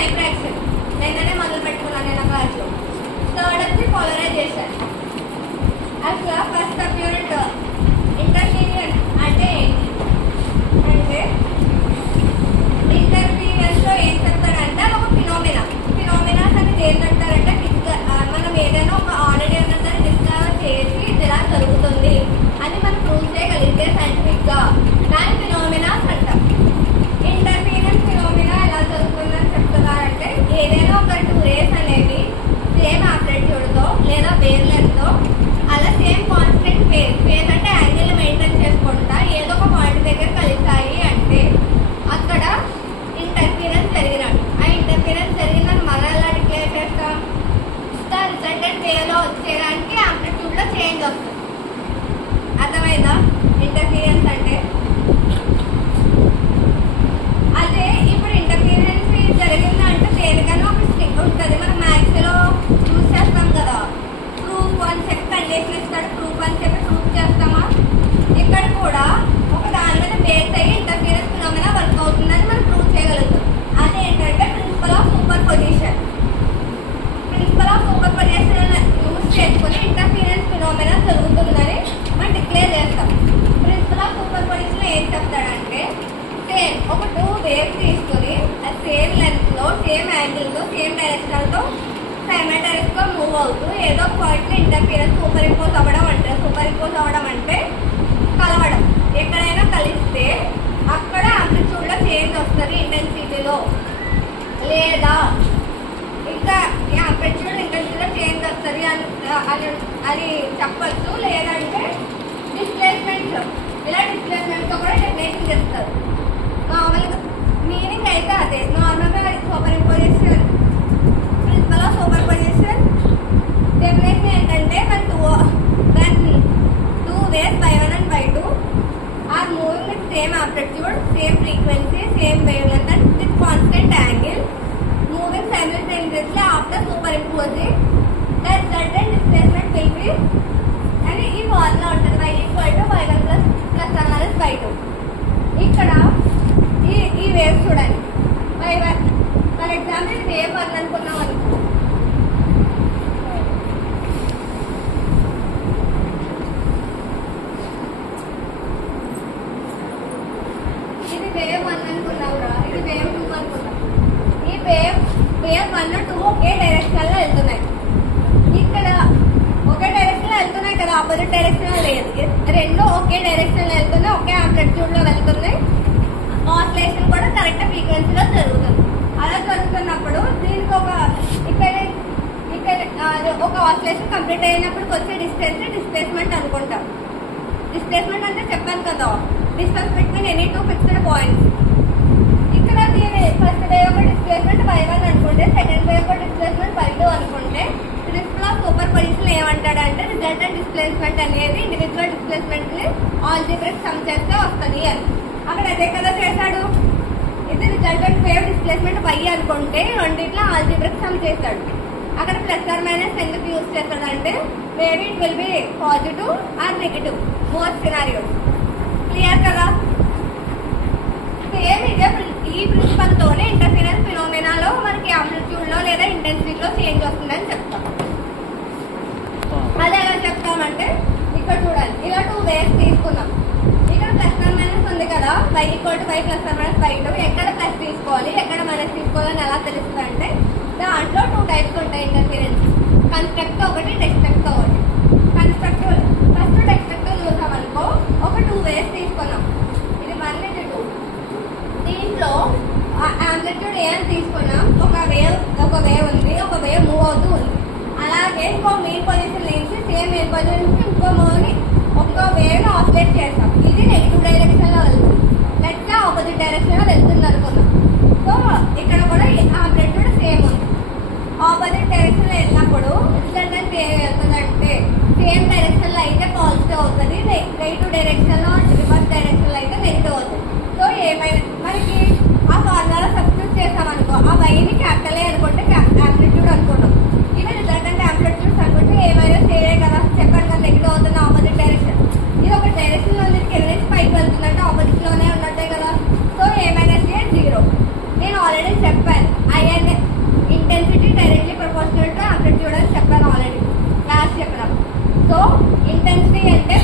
Type reaction నిన్ననే మొదలు పెట్టుకున్నాను నేను క్లాస్ లో. థర్డ్ వచ్చి పోలరైజేషన్. అసలు ఫస్ట్ యూనిట్ ఇంటర్ఫీరియన్స్ అంటే అంటే ఇంటర్ఫీరియన్స్ లో ఏం చెప్తారంటే ఒక ఫినోమినాస్ అనేది ఏంటంటారంటే మనం ఏదైనా ఒక ఆల్రెడీ అన్నది డిస్కవర్ చేసి ఇది ఎలా జరుగుతుంది అని మనం ప్రూవ్ చేయగలిగితే సైంటిఫిక్ గా దాని ఫినోమినాస్ అంటాం. ఇంటర్ఫీరెన్స్ ఫినోమినా ఎలా జరుగుతుందని చెప్తున్నారంటే ఏదైనా ఒక టూ రేస్ అనేవి సేమ్ ఆంప్లిట్యూడ్ తో లేదా వేవ్ లెంగ్త్ తో అలా సేమ్ కాన్స్టెంట్ ఫేజ్ అంటే యాంగిల్ మెయింటైన్ చేసుకుంటా ఏదో ఒక పాయింట్ దగ్గర కలిసాయి అంటే అక్కడ ఇంటర్ఫీరెన్స్ జరిగినట్టు. ఆ ఇంటర్ఫీరెన్స్ జరిగిందని మనం ఎలా డిక్లేర్ చేస్తాం? రిజల్టెంట్ వేలో వచ్చేదానికి ఆంప్లిట్యూడ్ లో చేంజ్ వస్తుంది. అర్థమైందా ఇంటర్ఫీరెన్స్ అంటే? అదే ఇప్పుడు ఇంటర్ఫీరెన్స్ జరిగిందంటే దేనికన్నా ఒక స్టిక్ ఉంటుంది. మనం మ్యాథ్స్ లో యూజ్ చేస్తాం కదా, ప్రూఫ్ అని చెప్పి కండిషన్ ఇస్తాడు, ప్రూఫ్ అని చెప్పి ప్రూఫ్ చేస్తామా? ఇక్కడ కూడా ఒక దాని మీద బేస్ అయ్యి ఇంటర్ఫీరెన్స్ ఫినామినా వర్క్ అవుతుందని మనం ప్రూవ్ చేయగలుగుతాం. అదేంటంటే principle of super position. Principle of super position use చేసుకుని ఇంటర్ఫీరెన్స్ ఫినామినా జరుగుతుందని మనం డిక్లేర్ చేస్తాం. ప్రిన్సిపల్ ఆఫ్ సూపర్ పొజిషన్ ఏం చెప్తాడంటే సేమ్ ఒక టూ వేవ్స్ తీసుకుని సేమ్ లెంత్ లో సేమ్ యాంగిల్ తో సేమ్ డైరెక్షన్ తో సైమల్టేనియస్ గా మూవ్ అవుతూ ఏదో ఒక పాయింట్ లో ఇంటర్ఫీరెన్స్ సూపర్ ఇంపోజ్ అవ్వడం అంటే కలవడం. ఎక్కడైనా కలిస్తే అక్కడ ఆంప్లిట్యూడ్ లో చేంజ్ వస్తుంది ఇంటెన్సిటీలో, లేదా ఇంకా ఆంప్లిట్యూడ్ ఇంటెన్సిటీలో చేంజ్ వస్తుంది అని చెప్పచ్చు. లేదంటే డిస్ప్లేస్మెంట్ ఇలా డిస్ప్లేస్మెంట్ తో కూడా డెఫినేషన్ చేస్తారు. మామూలుగా మీనింగ్ అయితే అదే నార్మల్ గా super imposition principle of super position definition ఏంటంటే two waves y1 and y2 are moving with same amplitude, same frequency, same wavelength and with constant angle moving simultaneously after superimposing the resultant displacement will be అని ఈ formula ఉంటుంది y = y1 plus y2. ఇక్కడ ఈ wave చూడండి y1 for example wave 1 అనుకున్నాం అనుకో, ఇది wave 1 అనుకున్నావురా, ఇది వేవ్ 2 అనుకున్నాం. ఈ వేవ్ 1 2 ఒకే డైరెక్షన్ లో వెళ్తున్నాయి. ఇక్కడ ఒకే డైరెక్షన్ లో వెళ్తున్నాయి కదా, ఆపోజిట్ డైరెక్షన్ లో లేదు, రెండు ఒకే డైరెక్షన్ లో వెళ్తున్నాయి, ఒకే ఆంప్లిట్యూడ్ లో వెళ్తున్నాయి. ఆసిలేషన్ కూడా కరెక్ట్ ఫ్రీక్వెన్సీలో జరుగుతుంది. అలా జరుగుతున్నప్పుడు దీనికి ఒక ఆసిలేషన్ కంప్లీట్ అయినప్పుడు వచ్చే డిస్టెన్స్ డిస్ప్లేస్మెంట్ అనుకుంటాం. డిస్ప్లేస్మెంట్ అంటే చెప్పాను కదా, distance between any two fixed points. ఇక్కడ దీని ఫస్ట్ వేవ్ యొక్క డిస్ప్లేస్మెంట్ y1 అనుకుంటే, సెకండ్ వేవ్ యొక్క డిస్ప్లేస్మెంట్ y2 అనుకుంటే, ప్రిన్సిపల్ ఆఫ్ సూపర్ పొజిషన్ ఏమంటాడంటే రిజల్టెంట్ డిస్ప్లేస్మెంట్ అనేది ఇండివిజువల్ డిస్ప్లేస్మెంట్ ని ఆల్జీబ్రిక్ సమ్ చేస్తే వస్తుంది అని. అక్కడ అదే కదా చేశాడు. ఇది రిజల్టెంట్ వేవ్ డిస్ప్లేస్మెంట్ y అనుకుంటే రెండిట్లో ఆల్జీబ్రిక్ సమ్ చేశాడు. అక్కడ ప్లస్ ఆర్ మైనస్ ఎందుకు యూజ్ చేస్తాడంటే maybe it will be positive or negative both scenarios. Clear కదా? సేమ్ ఇదే ఈ ప్రిన్సిపల్ తోనే ఇంటర్ఫీరెన్స్ ఫినోమినాలో మనకి ఆంప్లిట్యూడ్ లో లేదా ఇంటెన్సిటీలో చేంజ్ వస్తుందని చెప్తాం. అదే ఎలా చెప్తామంటే ఇక్కడ చూడాలి, ఇలా టూ వేవ్స్ తీసుకున్నాం. ఇక్కడ ప్లస్ ఆర్ మైనస్ ఉంది కదా, y = y plus R minus y2. ఎక్కడ ప్లస్ తీసుకోవాలి ఎక్కడ మైనస్ తీసుకోవాలని ఎలా తెలుస్తుంది అంటే దాంట్లో టూ టైప్స్ ఉంటాయి ఇంటర్ఫీరెన్స్, కన్స్ట్రక్టివ్ ఒకటి, డెస్ట్రక్టివ్ ఒకటి. కన్స్ట్రక్టివ్ ఫస్ట్ డెస్ట్రక్టివ్ చూసాం అనుకో, ఒక టూ వేవ్స్ తీసుకున్నాం, ఇది 1 ఇది 2. దీంట్లో ఆంప్లిట్యూడ్ ఏ అని తీసుకున్నాం, ఒక వేవ్ ఉంది, ఒక వేవ్ మూవ్ అవుతూ ఉంది. అలాగే ఇంకో మెయిన్ పొజిషన్ నుంచి సేమ్ మెయిన్ పొజిషన్ నుంచి ఇంకో వేవ్ ఆసిలేట్ చేస్తాం. ఇది నెగిటివ్ డైరెక్షన్ లో వెళ్తుంది, లెట్స్ ఆపోజిట్ డైరెక్షన్ లో వెళ్తుంది అనుకున్నాం. సో ఇక్కడ కూడా ఆంప్లిట్యూడ్ సేమ్ ఉంది. ఆపోజిట్ డైరెక్షన్ లో వెళ్ళినప్పుడు రిజల్టెంట్ ఏం వెళ్తుందంటే సేమ్ డైరెక్షన్ లో అయితే పాజిటివ్ అవుతుంది, నెగిటివ్ డైరెక్షన్ లో రివర్స్ డైరెక్షన్ లో అయితే నెగిటివ్ అవుతుంది. సో ఏమైనా మనకి ఆ ఫార్ములా సబ్స్టిట్యూట్ చేసామనుకో, ఆ వైని క్యాపిటల్ ఏ అనుకుంటే ఆంప్లిట్యూడ్ అనుకున్నాం. ఇది రిజల్టెంట్ ఆంప్లిట్యూడ్స్ అనుకుంటే ఏమైనా సేరే కదా, చెప్పండి కదా నెగిటివ్ అవుతుంది ఆపోజిట్ డైరెక్షన్. ఇది ఒక డైరెక్షన్ లో డైరెక్ట్లీ ప్రపోర్షనల్ టు ఆంప్లిట్యూడ్ అని చెప్పాను ఆల్రెడీ లాస్ట్ చెప్పినప్పుడు. సో ఇంటెన్సిటీ అంటే